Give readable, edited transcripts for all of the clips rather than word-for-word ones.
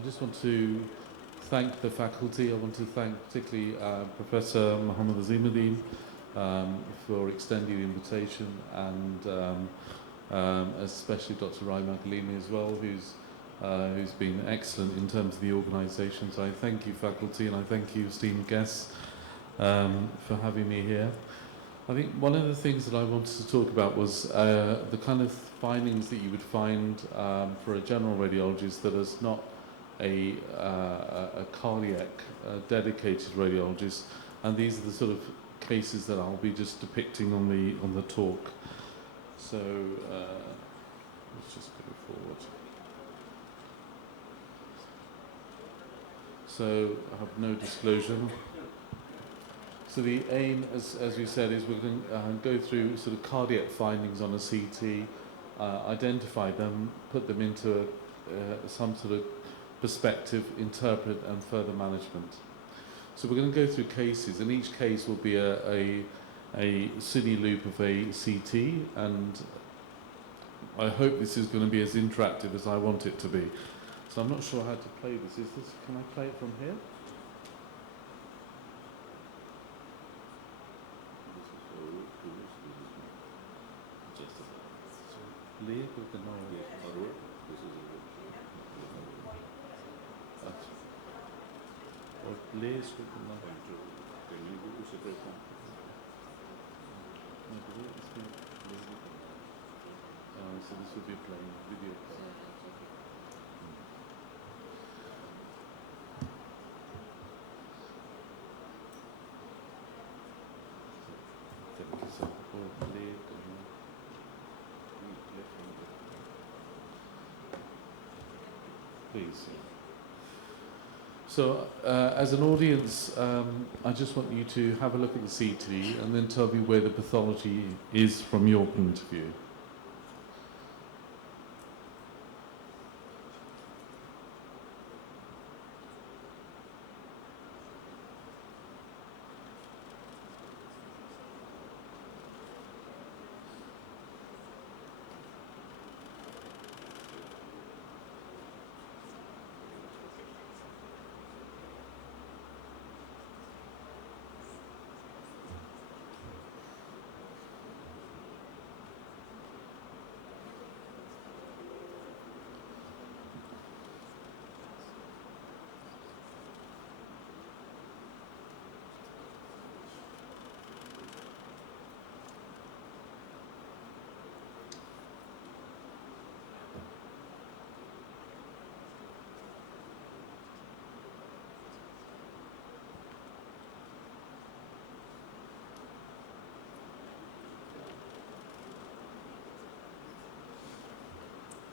I just want to thank the faculty. I want to thank particularly Professor Muhammad Azimuddin for extending the invitation, and especially Dr. Rai Magalini as well, who's been excellent in terms of the organisation. So I thank you, faculty, and I thank you, esteemed guests, for having me here. I think one of the things that I wanted to talk about was the kind of findings that you would find for a general radiologist that is not a cardiac dedicated radiologist, and these are the sort of cases that I'll be just depicting on the talk. So let's just go forward. So I have no disclosure. So the aim, as we said, is we're going to go through sort of cardiac findings on a CT, identify them, put them into some sort of perspective, interpret, and further management. So we're going to go through cases, and each case will be a cine loop of a CT, and I hope this is going to be as interactive as I want it to be. So I'm not sure how to play this. Can I play it from here? Play with the noise. Or plays with the noise. So this will be playing video. Please. So, as an audience, I just want you to have a look at the CT and then tell me where the pathology is from your point of view.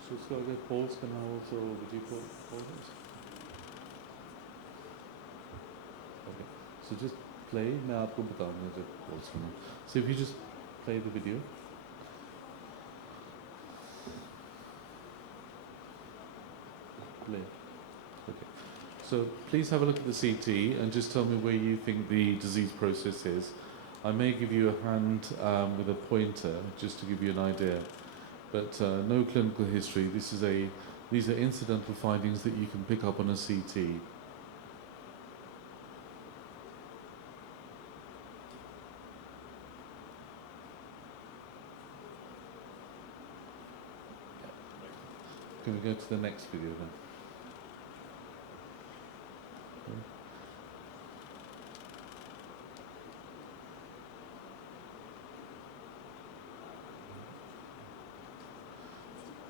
So उसका अगर pause करना हो तो would you pause it? Okay. So just play. मैं आपको बताऊंगा जब pause करना. So if you just play the video. Play. Okay. So please have a look at the CT and just tell me where you think the disease process is. I may give you a hand with a pointer just to give you an idea. But no clinical history. These are incidental findings that you can pick up on a CT. Can we go to the next video then?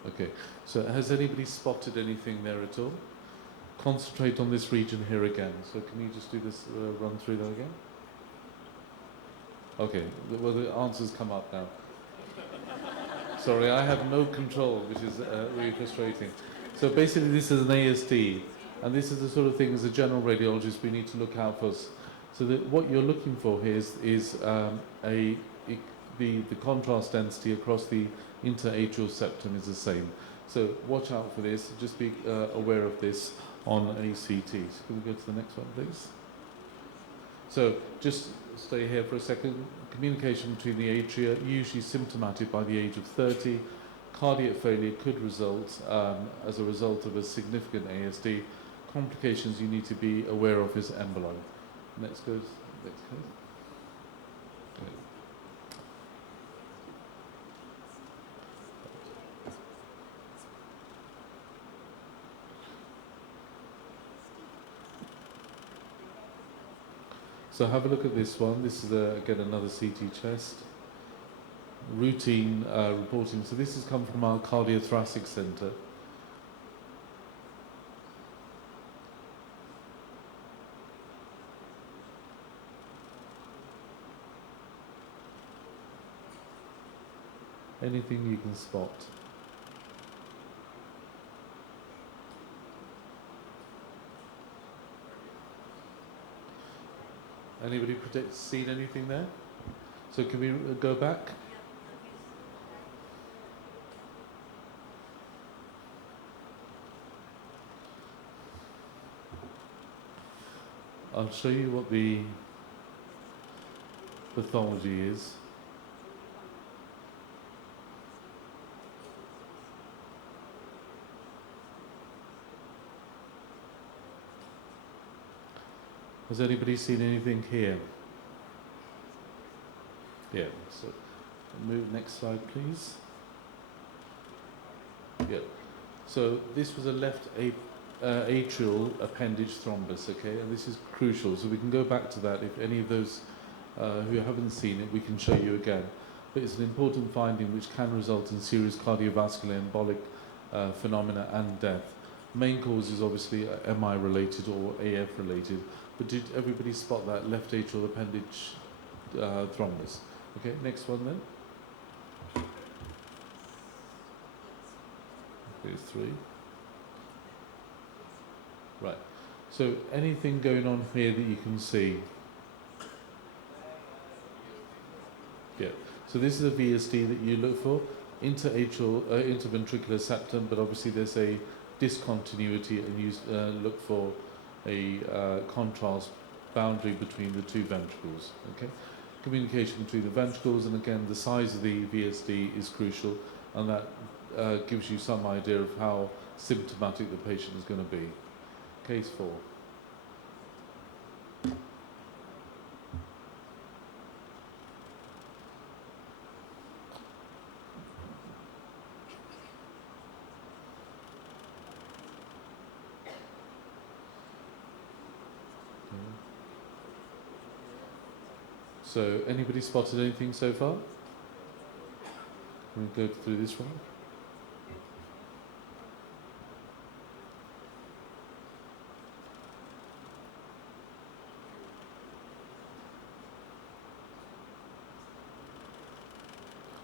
Okay, so has anybody spotted anything there at all? Concentrate on this region here again. So can you just do this, run through that again? Okay, well the answers come up now. Sorry, I have no control, which is really frustrating. So basically this is an ASD, and this is the sort of thing as a general radiologist we need to look out for. So that what you're looking for here is the contrast density across the interatrial septum is the same. So watch out for this, just be aware of this on a CT. So can we go to the next one, please? So just stay here for a second. Communication between the atria, usually symptomatic by the age of 30. Cardiac failure could result as a result of a significant ASD. complications you need to be aware of is emboli. Next goes. Next goes. Okay. So have a look at this one. This is again another CT chest. Routine reporting. So this has come from our cardiothoracic centre. Anything you can spot. Anybody seen anything there? So can we go back? I'll show you what the pathology is. Has anybody seen anything here? Yeah, so move next slide please. Yeah, so this was a left atrial appendage thrombus, okay, and this is crucial, so we can go back to that. If any of those who haven't seen it, we can show you again. But it's an important finding which can result in serious cardiovascular embolic phenomena and death. Main cause is obviously MI related or AF related, but did everybody spot that left atrial appendage thrombus? Okay, next one then. Phase 3. Right, so anything going on here that you can see? Yeah, so this is a VSD that you look for, interventricular septum, but obviously there's a discontinuity and you look for a contrast boundary between the two ventricles, okay? Communication between the ventricles, and again the size of the VSD is crucial, and that gives you some idea of how symptomatic the patient is going to be. Case 4. So, anybody spotted anything so far? Can we go through this one?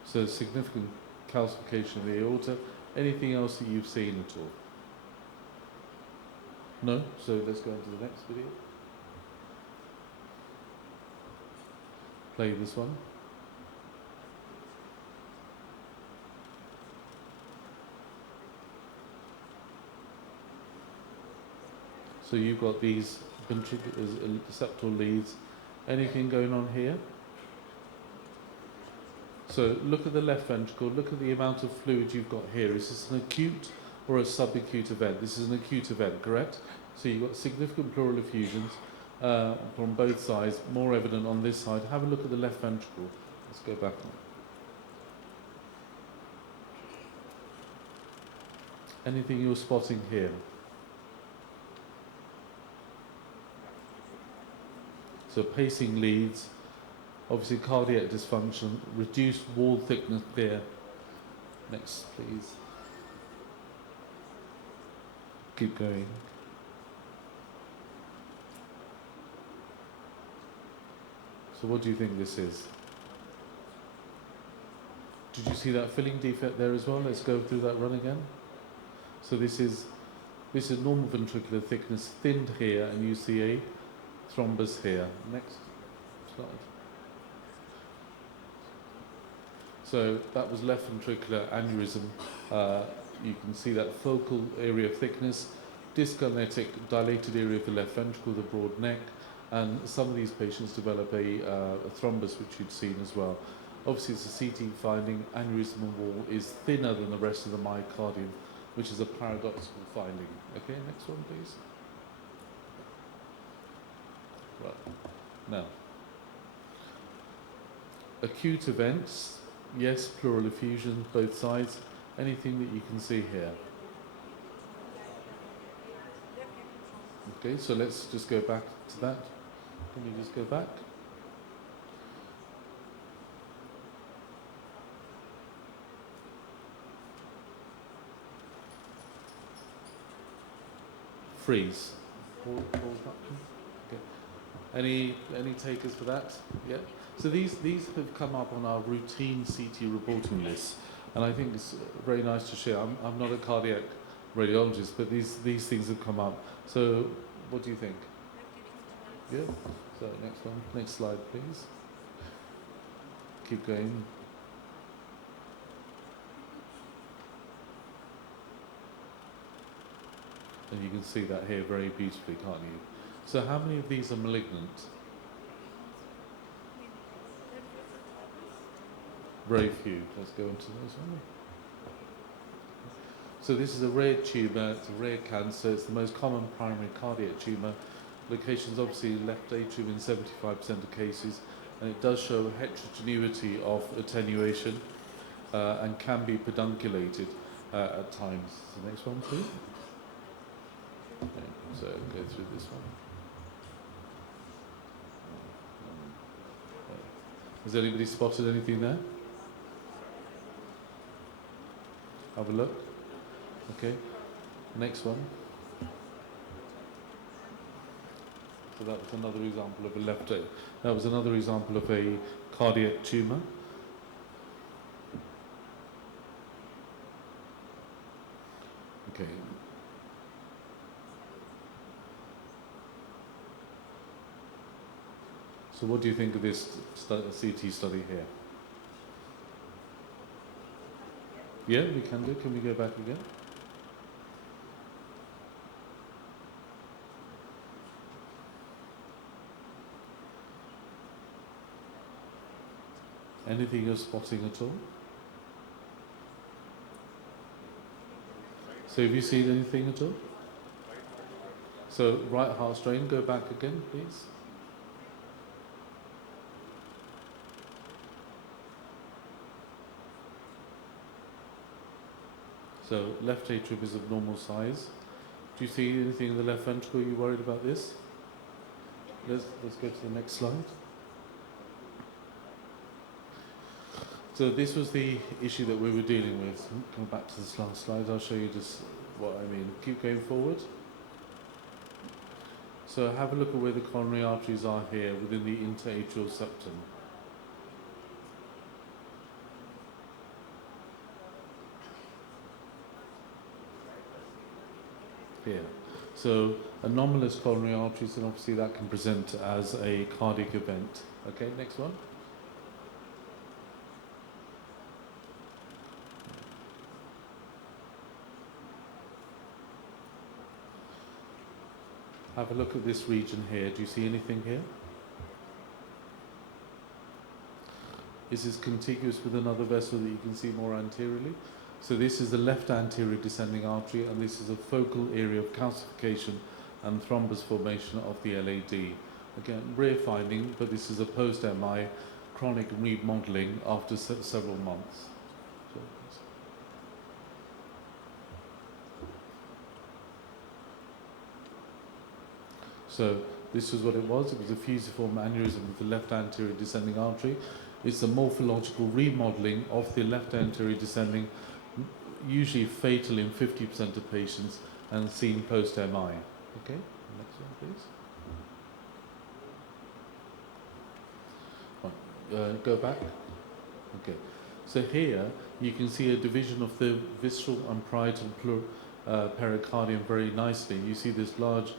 So, significant calcification of the aorta. Anything else that you've seen at all? No? So, let's go on to the next video. Play this one. So you've got these ventricular septal leads. Anything going on here? So look at the left ventricle, look at the amount of fluid you've got here. Is this an acute or a subacute event? This is an acute event, correct? So you've got significant pleural effusions from both sides, more evident on this side. Have a look at the left ventricle. Let's go back on. Anything you're spotting here? So pacing leads, obviously cardiac dysfunction, reduced wall thickness there. Next, please. Keep going. So what do you think this is? Did you see that filling defect there as well? Let's go through that run again. So this is normal ventricular thickness thinned here, and you see a thrombus here. Next slide. So that was left ventricular aneurysm. You can see that focal area of thickness, dyskinetic dilated area of the left ventricle, the broad neck, and some of these patients develop a thrombus, which you'd seen as well. Obviously it's a CT finding. Aneurysmal wall is thinner than the rest of the myocardium, which is a paradoxical finding. Okay, next one please. Right. Now, acute events, yes, pleural effusion, both sides. Anything that you can see here? Okay, so let's just go back to that. Can you just go back? Freeze. Pause button. Okay. Any takers for that? Yeah. So these have come up on our routine CT reporting list, and I think it's very nice to share. I'm not a cardiac radiologist, but these things have come up. So what do you think? Yeah. So next one, next slide, please. Keep going. And you can see that here very beautifully, can't you? So how many of these are malignant? Very few. Let's go into this one. So this is a rare tumour, it's a rare cancer, it's the most common primary cardiac tumour. Location's obviously left atrium in 75% of cases, and it does show a heterogeneity of attenuation and can be pedunculated at times. The next one, please. Okay, so go through this one. Has anybody spotted anything there? Have a look. Okay, next one. So that was another example of a left atrium. That was another example of a cardiac tumour. Okay. So what do you think of this CT study here? Yeah, we can do. Can we go back again? Anything you're spotting at all? So have you seen anything at all? So right heart strain, go back again, please. So left atrium is of normal size. Do you see anything in the left ventricle? Are you worried about this? Let's go to the next slide. So this was the issue that we were dealing with. Come back to this last slide. I'll show you just what I mean. Keep going forward. So have a look at where the coronary arteries are here within the interatrial septum. Here. So anomalous coronary arteries, and obviously that can present as a cardiac event. Okay, next one. Have a look at this region here. Do you see anything here? This is contiguous with another vessel that you can see more anteriorly. So this is the left anterior descending artery, and this is a focal area of calcification and thrombus formation of the LAD. Again, rare finding, but this is a post-MI chronic remodeling after several months. So this is what it was. It was a fusiform aneurysm of the left anterior descending artery. It's a morphological remodeling of the left anterior descending, usually fatal in 50% of patients, and seen post-MI. Okay, next one, please. Right. Go back. Okay. So here you can see a division of the visceral and parietal pericardium very nicely. You see this large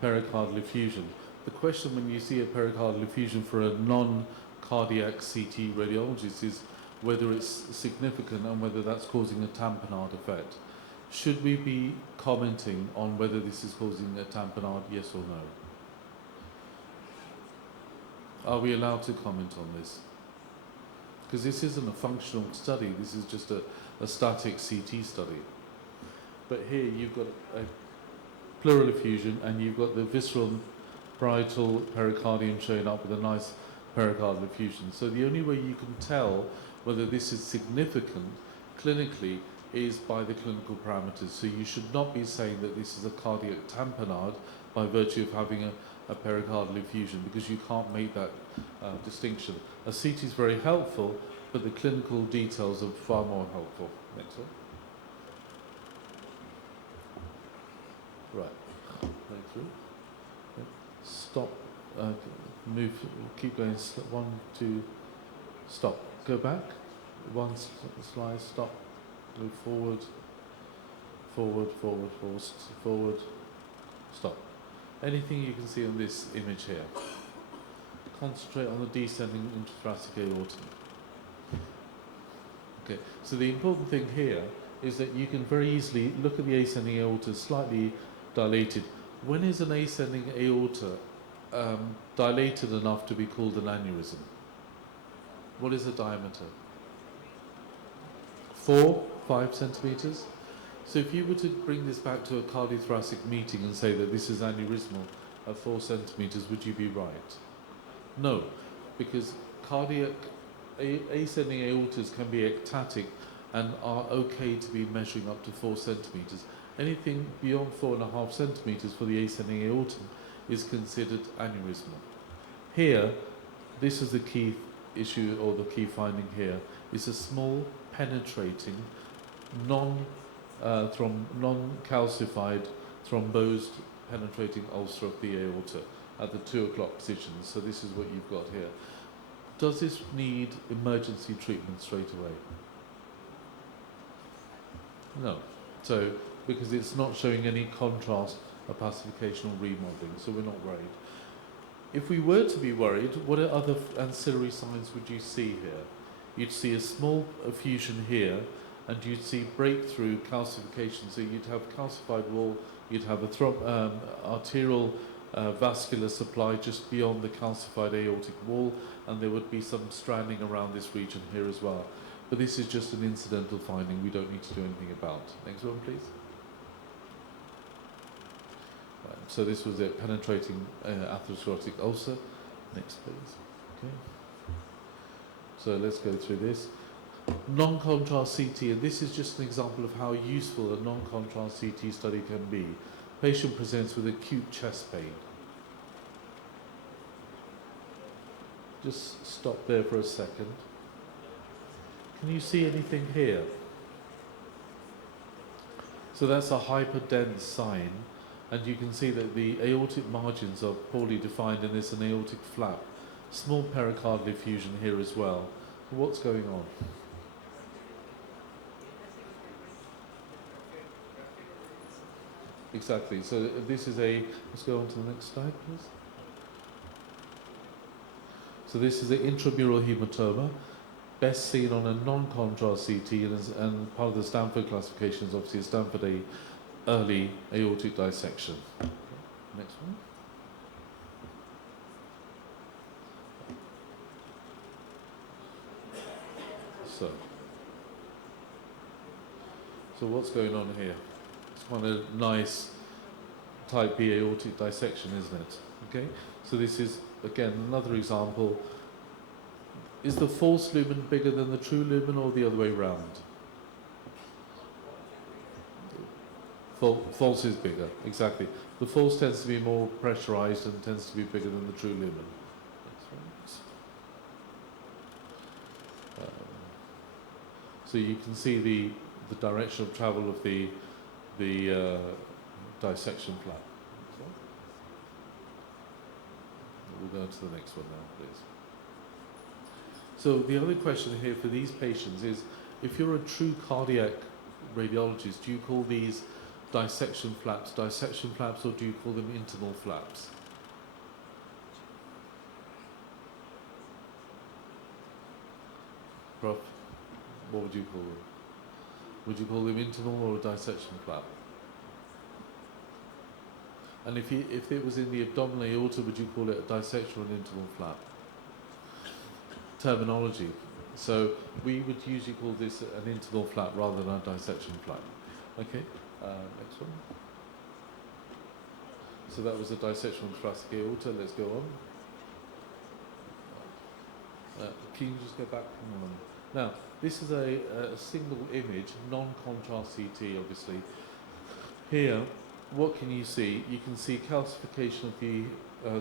pericardial effusion. The question when you see a pericardial effusion for a non-cardiac CT radiologist is whether it's significant and whether that's causing a tamponade effect. Should we be commenting on whether this is causing a tamponade, yes or no? Are we allowed to comment on this? Because this isn't a functional study, this is just a static CT study. But here you've got a pleural effusion and you've got the visceral parietal pericardium showing up with a nice pericardial effusion. So the only way you can tell whether this is significant clinically is by the clinical parameters. So you should not be saying that this is a cardiac tamponade by virtue of having a pericardial effusion, because you can't make that distinction. A CT is very helpful, but the clinical details are far more helpful. Next one. Right. Next one. Stop. Move. Keep going. 1, 2. Stop. Go back. One slide. Stop. Move forward. Forward. Forward. Forward. Forward. Stop. Anything you can see on this image here. Concentrate on the descending intrathoracic aorta. Okay, so the important thing here is that you can very easily look at the ascending aorta slightly dilated. When is an ascending aorta dilated enough to be called an aneurysm? What is the diameter? 4, 5 centimeters? So if you were to bring this back to a cardiothoracic meeting and say that this is aneurysmal at 4 centimeters, would you be right? No, because cardiac ascending aortas can be ectatic and are okay to be measuring up to 4 centimeters. Anything beyond 4.5 centimeters for the ascending aorta is considered aneurysmal. Here, this is the key issue, or the key finding here, is a small penetrating non-calcified thrombosed penetrating ulcer of the aorta at the 2 o'clock position. So this is what you've got here. Does this need emergency treatment straight away? No. So, because it's not showing any contrast, opacification or remodeling, so we're not worried. If we were to be worried, what other ancillary signs would you see here? You'd see a small effusion here, and you'd see breakthrough calcification. So you'd have calcified wall, you'd have a arterial vascular supply just beyond the calcified aortic wall, and there would be some stranding around this region here as well. But this is just an incidental finding we don't need to do anything about. Next one, please. Right, so this was a penetrating atherosclerotic ulcer. Next, please. Okay. So let's go through this. Non-contrast CT, and this is just an example of how useful a non-contrast CT study can be. Patient presents with acute chest pain. Just stop there for a second. Can you see anything here? So that's a hyperdense sign, and you can see that the aortic margins are poorly defined, and there's an aortic flap. Small pericardial effusion here as well. What's going on? Exactly. So this is let's go on to the next slide, please. So this is an intramural hematoma, best seen on a non-contrast CT, and part of the Stanford classification is obviously a Stanford early aortic dissection. Next one. So what's going on here? It's quite a nice type B aortic dissection, isn't it? Okay, so this is, again, another example. Is the false lumen bigger than the true lumen, or the other way round? False is bigger, exactly. The false tends to be more pressurized and tends to be bigger than the true lumen. So you can see the direction of travel of the dissection flap. We'll go to the next one now, please. So the other question here for these patients is, if you're a true cardiac radiologist, do you call these dissection flaps, or do you call them internal flaps? Prof, what would you call them? Would you call them internal or a dissection flap? And if it was in the abdominal aorta, would you call it a dissection or an internal flap? Terminology. So we would usually call this an internal flap rather than a dissection flap. Okay, next one. So that was a dissection of the thoracic aorta. Let's go on. Can you just go back one? Now, this is a single image, non-contrast CT, obviously. Here, what can you see? You can see calcification of the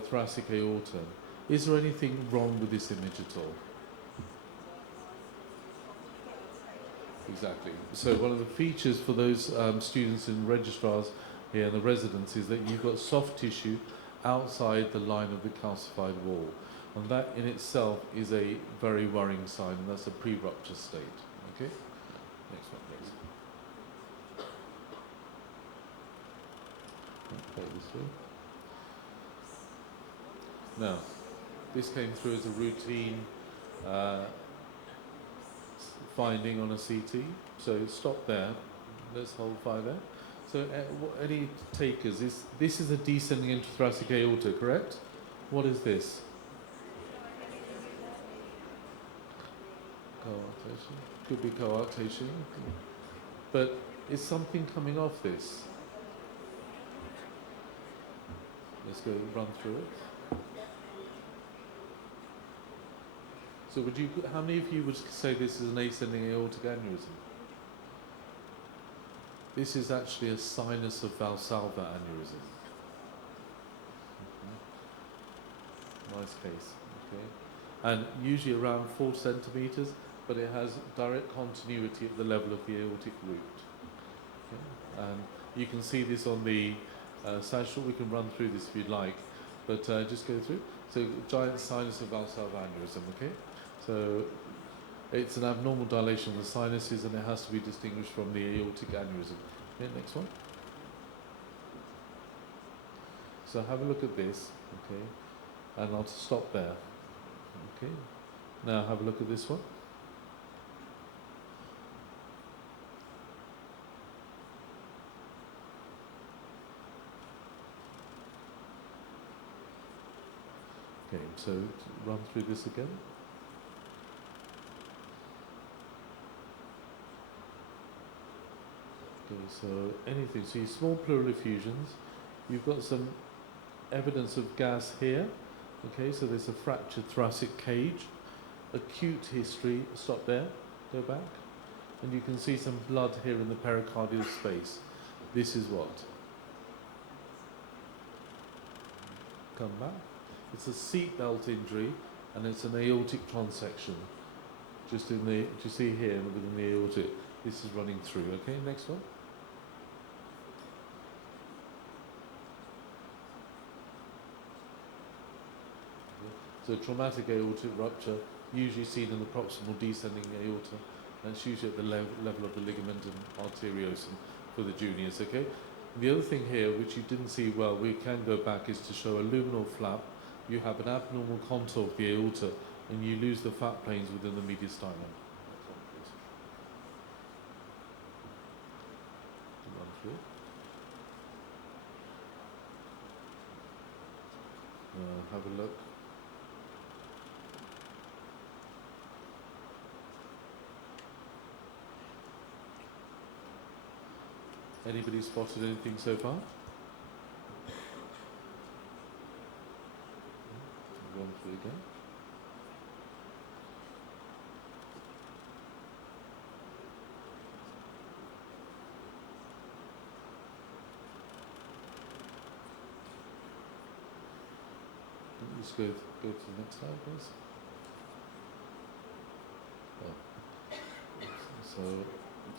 thoracic aorta. Is there anything wrong with this image at all? Exactly. So one of the features for those students and registrars here and the residents is that you've got soft tissue outside the line of the calcified wall. And that in itself is a very worrying sign, and that's a pre-rupture state. Okay? Next one, please. Okay, this way. Now, this came through as a routine finding on a CT. So stop there. Let's hold fire there. So any takers? This is a descending intrathoracic aorta, correct? What is this? Coarctation. Could be coarctation. But is something coming off this? Let's go run through it. So would you, how many of you would say this is an ascending aortic aneurysm? This is actually a sinus of Valsalva aneurysm. Nice case. Okay. And usually around 4 centimeters, but it has direct continuity at the level of the aortic root. Okay. And you can see this on the sagittal. We can run through this if you'd like, but just go through. So giant sinus of Valsalva aneurysm. Okay. So it's an abnormal dilation of the sinuses, and it has to be distinguished from the aortic aneurysm. Okay, next one. So have a look at this, okay, and I'll stop there. Okay. Now have a look at this one. Okay, so run through this again. Okay, so anything. So small pleural effusions. You've got some evidence of gas here. Okay, so there's a fractured thoracic cage. Acute history. Stop there. Go back. And you can see some blood here in the pericardial space. This is what? Come back. It's a seatbelt injury, and it's an aortic transection. Just in the, do you see here within the aortic? This is running through. Okay, next one. So traumatic aortic rupture, usually seen in the proximal descending aorta. That's usually at the level of the ligamentum arteriosum for the juniors, okay? The other thing here, which you didn't see well, we can go back, is to show a luminal flap. You have an abnormal contour of the aorta, and you lose the fat planes within the mediastinum. Run through. Have a look. Anybody spotted anything so far? Run through again. Let's go to the next slide, please. So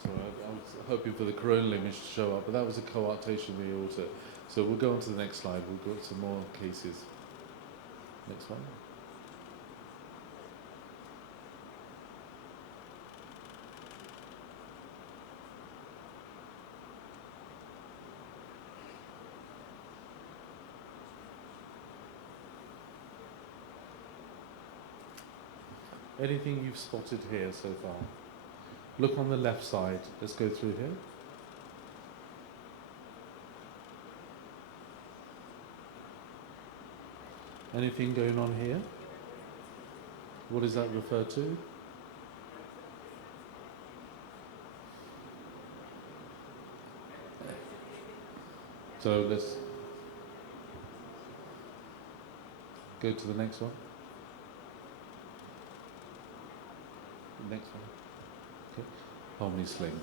I was hoping for the coronal image to show up, but that was a coarctation of the aorta. So we'll go on to the next slide. We've got some more cases. Next one. Anything you've spotted here so far? Look on the left side. Let's go through here. Anything going on here? What does that refer to? So let's Go to the next one. The next one. Okay. Pulmonary sling.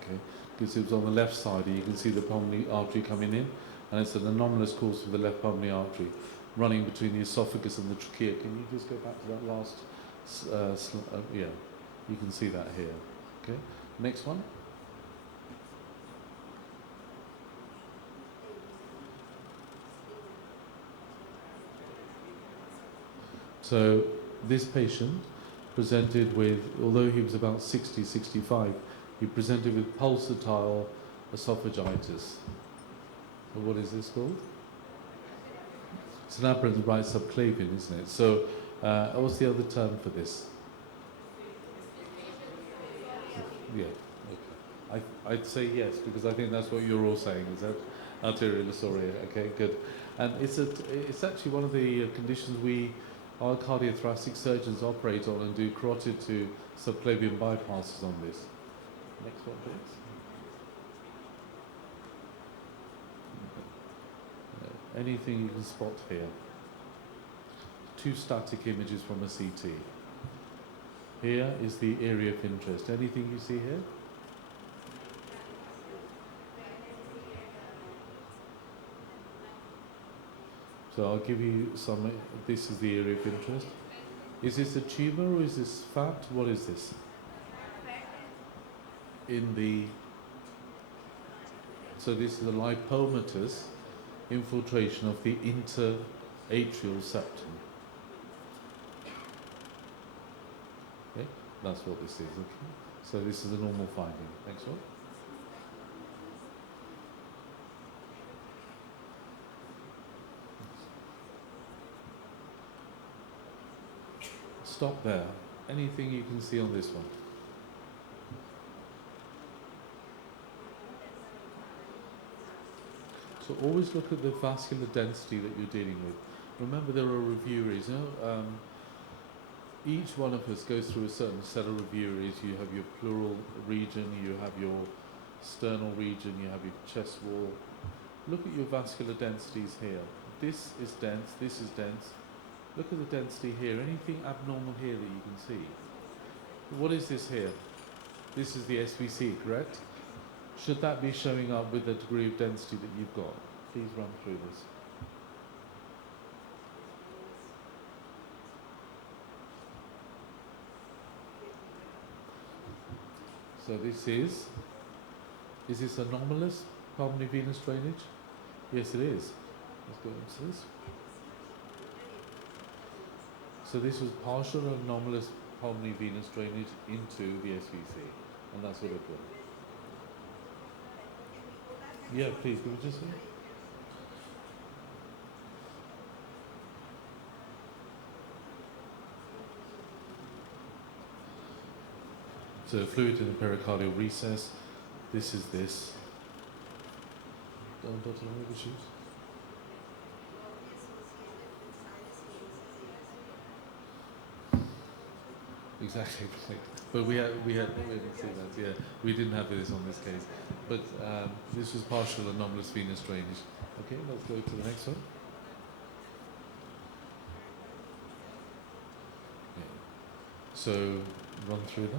Okay. Because it was on the left side, you can see the pulmonary artery coming in, and it's an anomalous course of the left pulmonary artery running between the esophagus and the trachea. Can you just go back to that last? Yeah, you can see that here. Okay. Next one. So this patient presented with, although he was about 60, 65, he presented with pulsatile esophagitis. So what is this called? It's an aberrant right subclavian, isn't it? So what's the other term for this? Yeah, okay. I'd say yes, because I think that's what you're all saying, is that arterial dysuria? Okay, good. And it's actually one of the conditions our cardiothoracic surgeons operate on and do carotid to subclavian bypasses on this. Next one, please. Anything you can spot here? Two static images from a CT. Here is the area of interest. Anything you see here? So I'll give you some. This is the area of interest. Is this a tumor or is this fat? What is this? So this is a lipomatous infiltration of the interatrial septum. Okay, that's what this is. Okay, so this is a normal finding. Next one. Stop there. Anything you can see on this one? So always look at the vascular density that you're dealing with. Remember, there are review areas. Each one of us goes through a certain set of review areas. You have your pleural region, you have your sternal region, you have your chest wall. Look at your vascular densities here. This is dense, this is dense. Look at the density here. Anything abnormal here that you can see? What is this here? This is the SVC, correct? Should that be showing up with the degree of density that you've got? Please run through this. So is this anomalous pulmonary venous drainage? Yes, it is. Let's go into this. So this was partial anomalous pulmonary venous drainage into the SVC, and that's what it was. Yeah, please, can we just see? So fluid in the pericardial recess. This is this. Dr. Shoes? Exactly. But we didn't see that. Yeah, we didn't have this on this case. But this was partial anomalous venous drainage. Okay, let's go to the next one. Yeah. So run through that.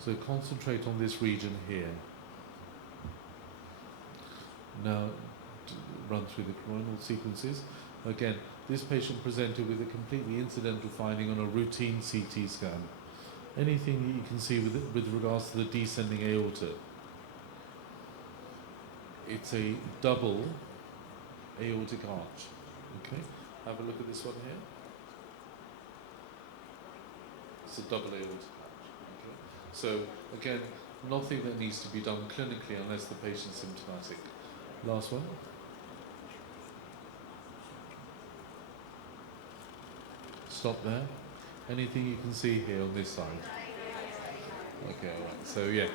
So concentrate on this region here. Now run through the coronal sequences. Again, this patient presented with a completely incidental finding on a routine CT scan. Anything that you can see with regards to the descending aorta? It's a double aortic arch. Okay, have a look at this one here. It's a double aortic arch. Okay, so again, nothing that needs to be done clinically unless the patient's symptomatic. Last one. Stop there. Anything you can see here on this side? Okay, all right. So yeah,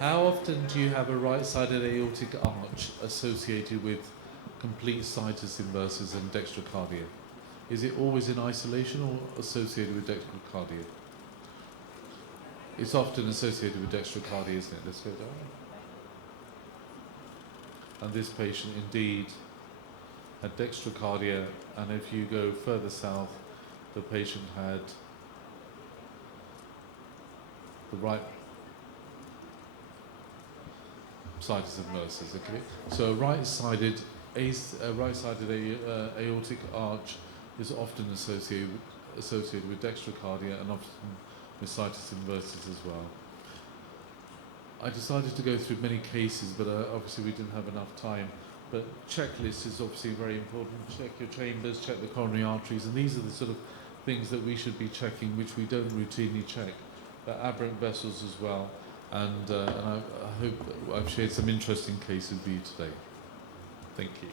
how often do you have a right-sided aortic arch associated with complete situs inversus and dextrocardia? Is it always in isolation or associated with dextrocardia? It's often associated with dextrocardia, isn't it? Let's go down. and this patient indeed had dextrocardia, and if you go further south, the patient had the right situs inversus, okay? So right-sided aortic arch is often associated with dextrocardia and often with situs inversus as well. I decided to go through many cases, but obviously we didn't have enough time. But checklist is obviously very important. Check your chambers, check the coronary arteries, and these are the sort of things that we should be checking, which we don't routinely check. But aberrant vessels as well, and I hope I've shared some interesting cases with you today. Thank you.